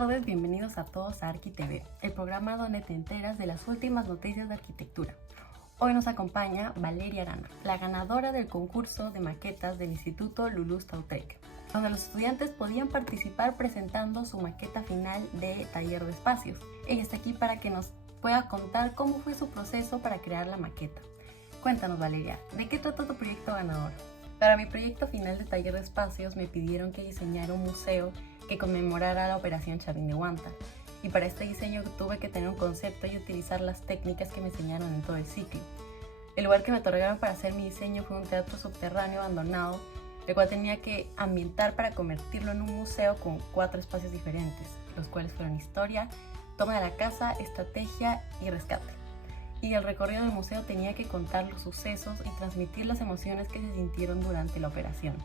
tardes, bienvenidos a todos a ArquiTV, el programa donde te enteras de las últimas noticias de arquitectura. Hoy nos acompaña Valeria Arana, la ganadora del concurso de maquetas del Instituto Lulu's-Lautrec, donde los estudiantes podían participar presentando su maqueta final de taller de espacios. Ella está aquí para que nos pueda contar cómo fue su proceso para crear la maqueta. Cuéntanos, Valeria, ¿de qué trata tu proyecto ganador? Para mi proyecto final de taller de espacios me pidieron que diseñara un museo que conmemorara la Operación Chavín de Huántar, y para este diseño tuve que tener un concepto y utilizar las técnicas que me enseñaron en todo el ciclo. El lugar que me otorgaron para hacer mi diseño fue un teatro subterráneo abandonado, el cual tenía que ambientar para convertirlo en un museo con 4 espacios diferentes, los cuales fueron historia, toma de la casa, estrategia y rescate. Y el recorrido del museo tenía que contar los sucesos y transmitir las emociones que se sintieron durante la operación.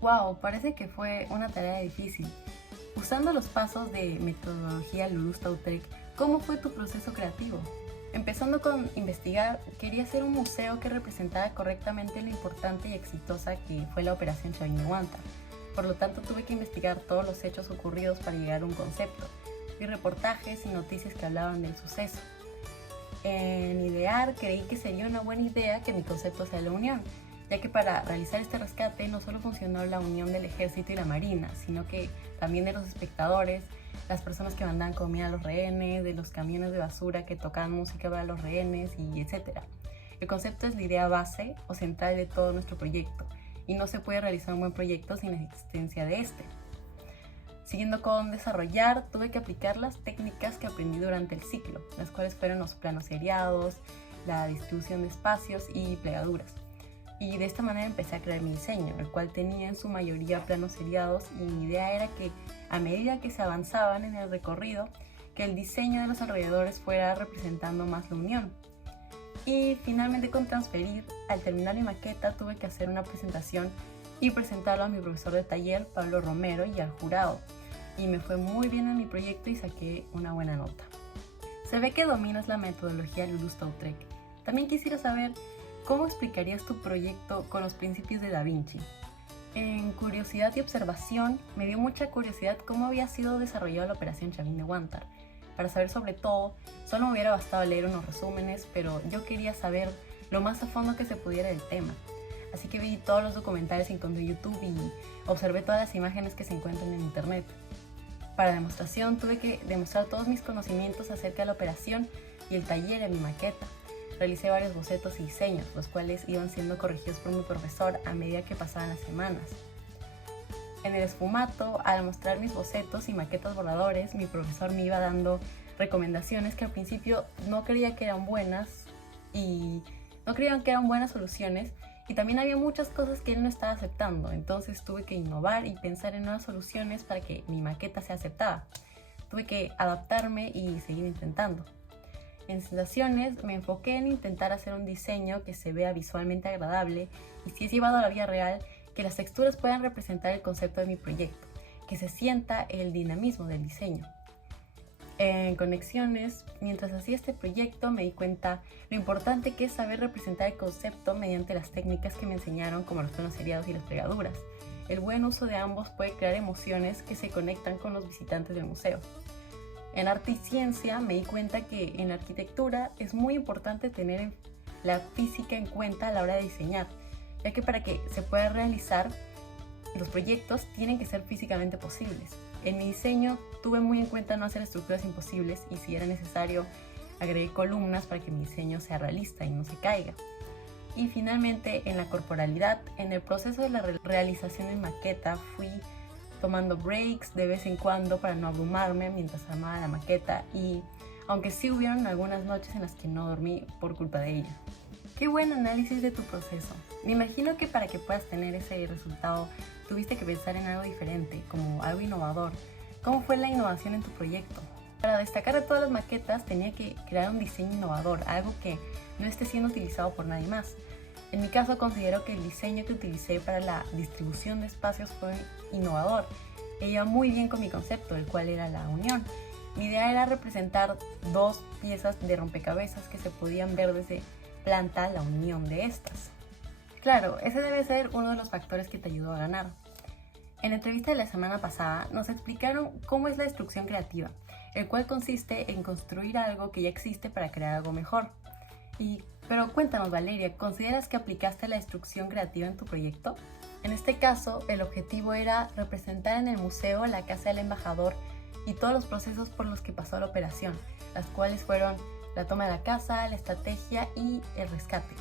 ¡Wow! Parece que fue una tarea difícil. Usando los pasos de metodología Lulu's-Lautrec, ¿cómo fue tu proceso creativo? Empezando con investigar, quería hacer un museo que representara correctamente lo importante y exitosa que fue la Operación Chavín de Huántar. Por lo tanto, tuve que investigar todos los hechos ocurridos para llegar a un concepto. Vi reportajes y noticias que hablaban del suceso. En idear, creí que sería una buena idea que mi concepto sea la unión, ya que para realizar este rescate no solo funcionó la unión del ejército y la marina, sino que también de los espectadores, las personas que mandaban comida a los rehenes, de los camiones de basura que tocaban música para los rehenes, y etc. El concepto es la idea base o central de todo nuestro proyecto, y no se puede realizar un buen proyecto sin la existencia de este. Siguiendo con desarrollar, tuve que aplicar las técnicas que aprendí durante el ciclo, las cuales fueron los planos seriados, la distribución de espacios y plegaduras. Y de esta manera empecé a crear mi diseño, el cual tenía en su mayoría planos seriados, y mi idea era que a medida que se avanzaban en el recorrido, que el diseño de los alrededores fuera representando más la unión. Y finalmente, con transferir, al terminar mi maqueta tuve que hacer una presentación y presentarlo a mi profesor de taller, Pablo Romero, y al jurado. Y me fue muy bien en mi proyecto y saqué una buena nota. Se ve que dominas la metodología Lulu's-Lautrec. También quisiera saber, ¿cómo explicarías tu proyecto con los principios de Da Vinci? En curiosidad y observación, me dio mucha curiosidad cómo había sido desarrollada la Operación Chavín de Huántar. Para saber sobre todo, solo me hubiera bastado leer unos resúmenes, pero yo quería saber lo más a fondo que se pudiera del tema. Así que vi todos los documentales que encontré en YouTube y observé todas las imágenes que se encuentran en internet. Para demostración tuve que demostrar todos mis conocimientos acerca de la operación y el taller en mi maqueta. Realicé varios bocetos y diseños, los cuales iban siendo corregidos por mi profesor a medida que pasaban las semanas. En el esfumato, al mostrar mis bocetos y maquetas borradores, mi profesor me iba dando recomendaciones que al principio no creía que eran buenas y no creían que eran buenas soluciones, y también había muchas cosas que él no estaba aceptando, entonces tuve que innovar y pensar en nuevas soluciones para que mi maqueta sea aceptada. Tuve que adaptarme y seguir intentando. En sensaciones me enfoqué en intentar hacer un diseño que se vea visualmente agradable y, si es llevado a la vida real, que las texturas puedan representar el concepto de mi proyecto, que se sienta el dinamismo del diseño. En conexiones, mientras hacía este proyecto me di cuenta lo importante que es saber representar el concepto mediante las técnicas que me enseñaron, como los planos seriados y las plegaduras. El buen uso de ambos puede crear emociones que se conectan con los visitantes del museo. En arte y ciencia me di cuenta que en arquitectura es muy importante tener la física en cuenta a la hora de diseñar, ya que para que se pueda realizar los proyectos tienen que ser físicamente posibles. En mi diseño tuve muy en cuenta no hacer estructuras imposibles, y si era necesario agregué columnas para que mi diseño sea realista y no se caiga. Y finalmente, en la corporalidad, en el proceso de la realización en maqueta fui tomando breaks de vez en cuando para no abrumarme mientras armaba la maqueta, y aunque sí hubieron algunas noches en las que no dormí por culpa de ella. ¡Qué buen análisis de tu proceso! Me imagino que para que puedas tener ese resultado tuviste que pensar en algo diferente, como algo innovador. ¿Cómo fue la innovación en tu proyecto? Para destacar de todas las maquetas tenía que crear un diseño innovador, algo que no esté siendo utilizado por nadie más. En mi caso, considero que el diseño que utilicé para la distribución de espacios fue innovador e iba muy bien con mi concepto, el cual era la unión. Mi idea era representar 2 piezas de rompecabezas que se podían ver desde planta, la unión de estas. Claro, ese debe ser uno de los factores que te ayudó a ganar. En la entrevista de la semana pasada nos explicaron cómo es la destrucción creativa, el cual consiste en construir algo que ya existe para crear algo mejor. Pero cuéntanos, Valeria, ¿consideras que aplicaste la destrucción creativa en tu proyecto? En este caso, el objetivo era representar en el museo la casa del embajador y todos los procesos por los que pasó la operación, las cuales fueron la toma de la casa, la estrategia y el rescate.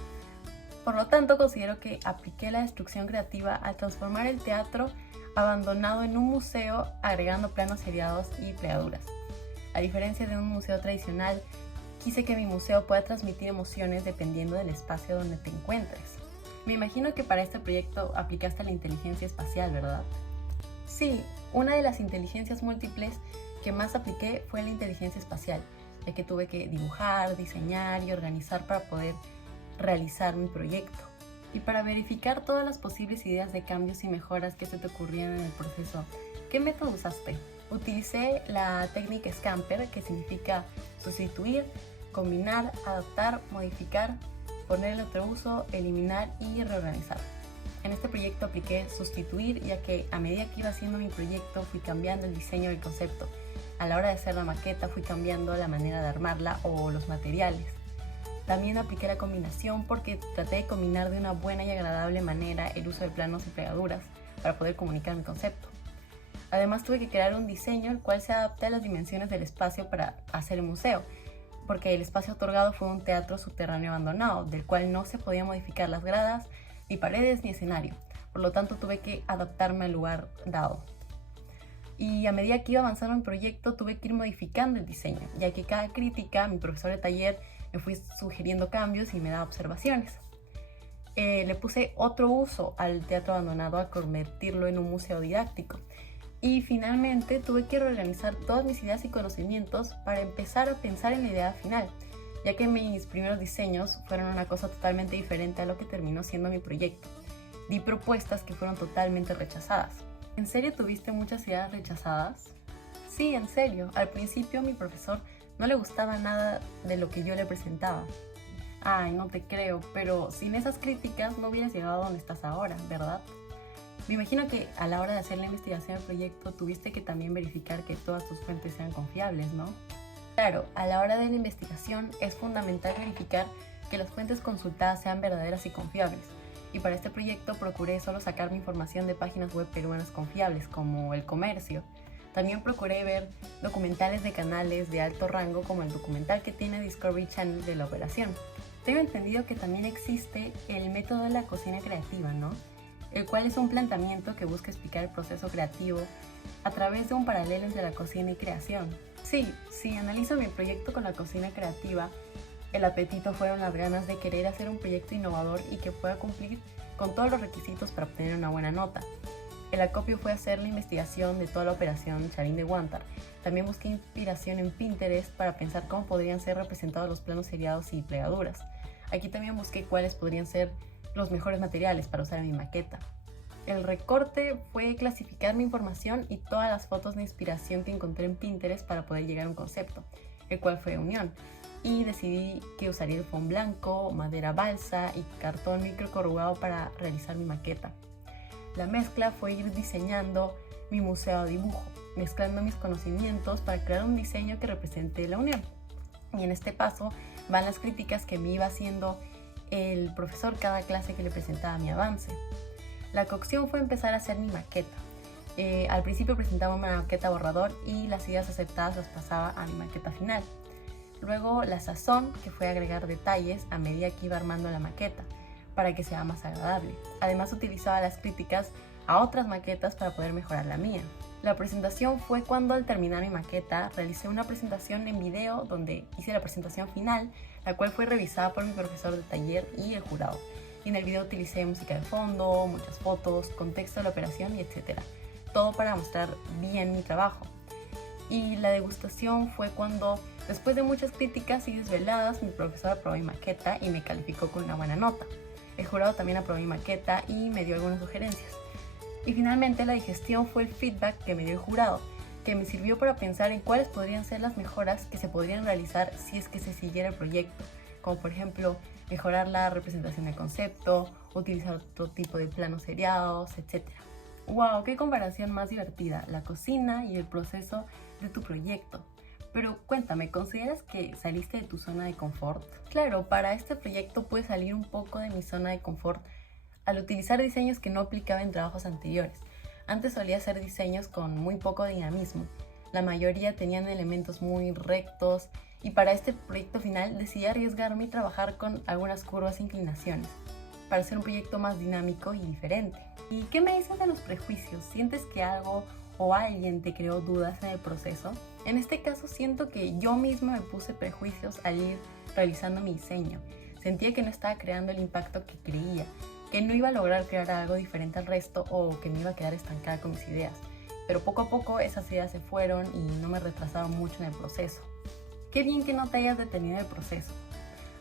Por lo tanto, considero que apliqué la destrucción creativa al transformar el teatro abandonado en un museo, agregando planos seriados y plegaduras. A diferencia de un museo tradicional, quise que mi museo pueda transmitir emociones dependiendo del espacio donde te encuentres. Me imagino que para este proyecto aplicaste la inteligencia espacial, ¿verdad? Sí, una de las inteligencias múltiples que más apliqué fue la inteligencia espacial, ya que tuve que dibujar, diseñar y organizar para poder realizar mi proyecto. Y para verificar todas las posibles ideas de cambios y mejoras que se te ocurrieron en el proceso, ¿qué método usaste? Utilicé la técnica Scamper, que significa sustituir, combinar, adaptar, modificar, poner en otro uso, eliminar y reorganizar. En este proyecto apliqué sustituir, ya que a medida que iba haciendo mi proyecto fui cambiando el diseño del concepto. A la hora de hacer la maqueta fui cambiando la manera de armarla o los materiales. También apliqué la combinación porque traté de combinar de una buena y agradable manera el uso de planos y plegaduras para poder comunicar mi concepto. Además tuve que crear un diseño el cual se adapte a las dimensiones del espacio para hacer el museo, porque el espacio otorgado fue un teatro subterráneo abandonado, del cual no se podían modificar las gradas, ni paredes, ni escenario. Por lo tanto tuve que adaptarme al lugar dado. Y a medida que iba avanzando en mi proyecto tuve que ir modificando el diseño, ya que cada crítica, mi profesor de taller me fue sugiriendo cambios y me daba observaciones. Le puse otro uso al teatro abandonado al convertirlo en un museo didáctico. Y finalmente tuve que reorganizar todas mis ideas y conocimientos para empezar a pensar en la idea final, ya que mis primeros diseños fueron una cosa totalmente diferente a lo que terminó siendo mi proyecto. Di propuestas que fueron totalmente rechazadas. ¿En serio tuviste muchas ideas rechazadas? Sí, en serio. Al principio mi profesor no le gustaba nada de lo que yo le presentaba. Ay, no te creo, pero sin esas críticas no hubieras llegado a donde estás ahora, ¿verdad? Me imagino que a la hora de hacer la investigación del proyecto tuviste que también verificar que todas tus fuentes sean confiables, ¿no? Claro, a la hora de la investigación es fundamental verificar que las fuentes consultadas sean verdaderas y confiables. Y para este proyecto procuré solo sacar mi información de páginas web peruanas confiables, como El Comercio. También procuré ver documentales de canales de alto rango, como el documental que tiene Discovery Channel de la operación. Tengo entendido que también existe el método de la cocina creativa, ¿no? El cual es un planteamiento que busca explicar el proceso creativo a través de un paralelo entre la cocina y creación. Sí, si analizo mi proyecto con la cocina creativa, el apetito fueron las ganas de querer hacer un proyecto innovador y que pueda cumplir con todos los requisitos para obtener una buena nota. El acopio fue hacer la investigación de toda la operación Charín de Huántar. También busqué inspiración en Pinterest para pensar cómo podrían ser representados los planos seriados y plegaduras. Aquí también busqué cuáles podrían ser los mejores materiales para usar en mi maqueta. El recorte fue clasificar mi información y todas las fotos de inspiración que encontré en Pinterest para poder llegar a un concepto, el cual fue unión. Y decidí que usaría el foam blanco, madera balsa y cartón microcorrugado para realizar mi maqueta. La mezcla fue ir diseñando mi museo de dibujo, mezclando mis conocimientos para crear un diseño que represente la unión. Y en este paso van las críticas que me iba haciendo el profesor cada clase que le presentaba mi avance. La cocción fue empezar a hacer mi maqueta. Al principio presentaba una maqueta borrador y las ideas aceptadas las pasaba a mi maqueta final. Luego la sazón, que fue agregar detalles a medida que iba armando la maqueta para que sea más agradable. Además utilizaba las críticas a otras maquetas para poder mejorar la mía. La presentación fue cuando al terminar mi maqueta realicé una presentación en video donde hice la presentación final, la cual fue revisada por mi profesor de taller y el jurado. Y en el video utilicé música de fondo, muchas fotos, contexto de la operación y etc. Todo para mostrar bien mi trabajo. Y la degustación fue cuando, después de muchas críticas y desveladas, mi profesor aprobó mi maqueta y me calificó con una buena nota. El jurado también aprobó mi maqueta y me dio algunas sugerencias. Y finalmente la digestión fue el feedback que me dio el jurado, que me sirvió para pensar en cuáles podrían ser las mejoras que se podrían realizar si es que se siguiera el proyecto, como por ejemplo mejorar la representación del concepto, utilizar otro tipo de planos seriados, etc. ¡Wow! ¡Qué comparación más divertida! La cocina y el proceso de tu proyecto. Pero cuéntame, ¿consideras que saliste de tu zona de confort? Claro, para este proyecto pude salir un poco de mi zona de confort al utilizar diseños que no aplicaba en trabajos anteriores. Antes solía hacer diseños con muy poco dinamismo. La mayoría tenían elementos muy rectos y para este proyecto final decidí arriesgarme y trabajar con algunas curvas e inclinaciones para hacer un proyecto más dinámico y diferente. ¿Y qué me dices de los prejuicios? ¿Sientes que algo o alguien te creó dudas en el proceso? En este caso siento que yo misma me puse prejuicios al ir realizando mi diseño. Sentía que no estaba creando el impacto que creía, que no iba a lograr crear algo diferente al resto o que me iba a quedar estancada con mis ideas. Pero poco a poco esas ideas se fueron y no me retrasaron mucho en el proceso. Qué bien que no te hayas detenido en el proceso.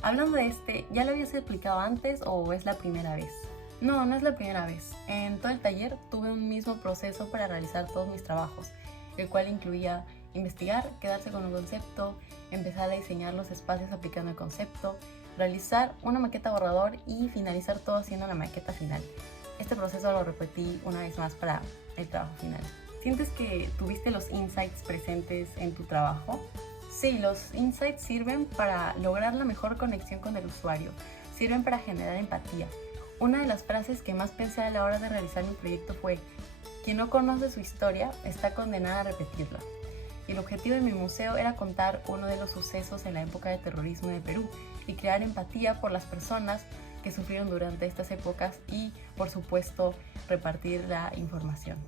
Hablando de ¿ya lo habías aplicado antes o es la primera vez? No, no es la primera vez. En todo el taller tuve un mismo proceso para realizar todos mis trabajos, el cual incluía investigar, quedarse con un concepto, empezar a diseñar los espacios aplicando el concepto, realizar una maqueta borrador y finalizar todo haciendo la maqueta final. Este proceso lo repetí una vez más para el trabajo final. ¿Sientes que tuviste los insights presentes en tu trabajo? Sí, los insights sirven para lograr la mejor conexión con el usuario, sirven para generar empatía. Una de las frases que más pensé a la hora de realizar mi proyecto fue: quien no conoce su historia está condenada a repetirla. Y el objetivo de mi museo era contar uno de los sucesos en la época del terrorismo de Perú y crear empatía por las personas que sufrieron durante estas épocas y, por supuesto, repartir la información.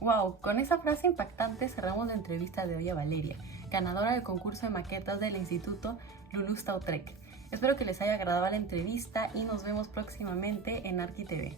¡Wow! Con esa frase impactante cerramos la entrevista de hoy a Valeria, ganadora del concurso de maquetas del Instituto Lulu's-Lautrec. Espero que les haya agradado la entrevista y nos vemos próximamente en ArquiTV.